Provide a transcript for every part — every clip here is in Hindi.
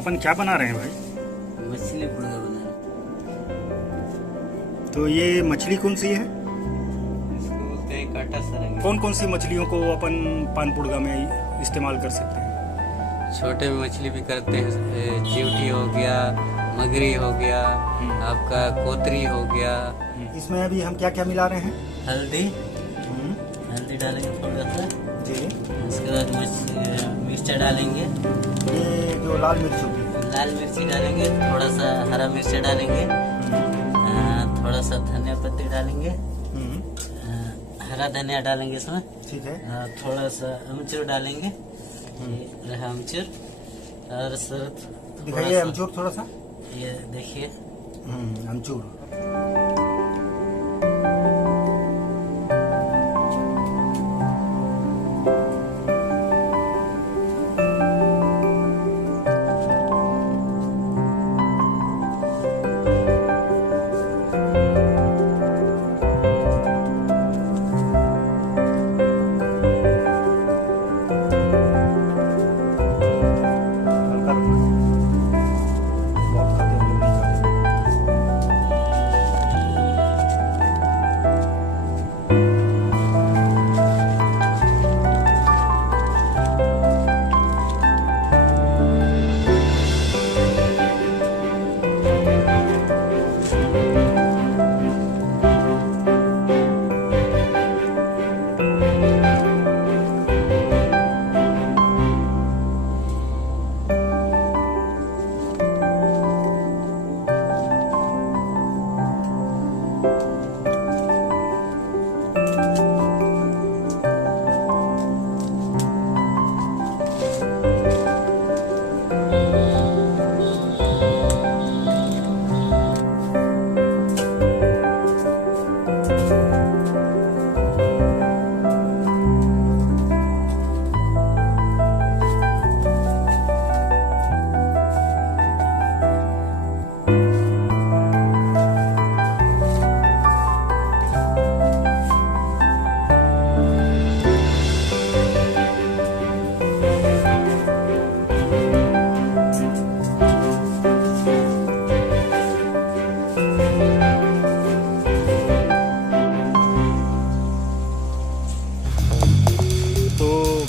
अपन क्या बना रहे हैं भाई? मछली पुड़गा बना रहे तो ये मछली कौन सी है? इसको बोलते हैं काटा सरंगी। कौन कौन सी मछलियों को अपन पान पुड़गा में इस्तेमाल कर सकते हैं? छोटे मछली भी करते हैं, चिवटी हो गया, मगरी हो गया, आपका कोतरी हो गया। इसमें अभी हम क्या क्या मिला रहे हैं? हल्दी डालेंगे थोड़ा सा जी। उसके बाद मिर्चा डालेंगे, ये जो लाल मिर्च होती है, लाल मिर्ची डालेंगे, थोड़ा सा हरा मिर्चा डालेंगे, थोड़ा सा धनिया पत्ती डालेंगे, हरा धनिया डालेंगे इसमें, ठीक है। थोड़ा सा अमचूर डालेंगे, रहा अमचूर, और सर दिखाइए अमचूर थोड़ा सा। ये देखिए अमचूर।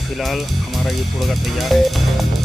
फिलहाल हमारा ये पुड़गा तैयार है।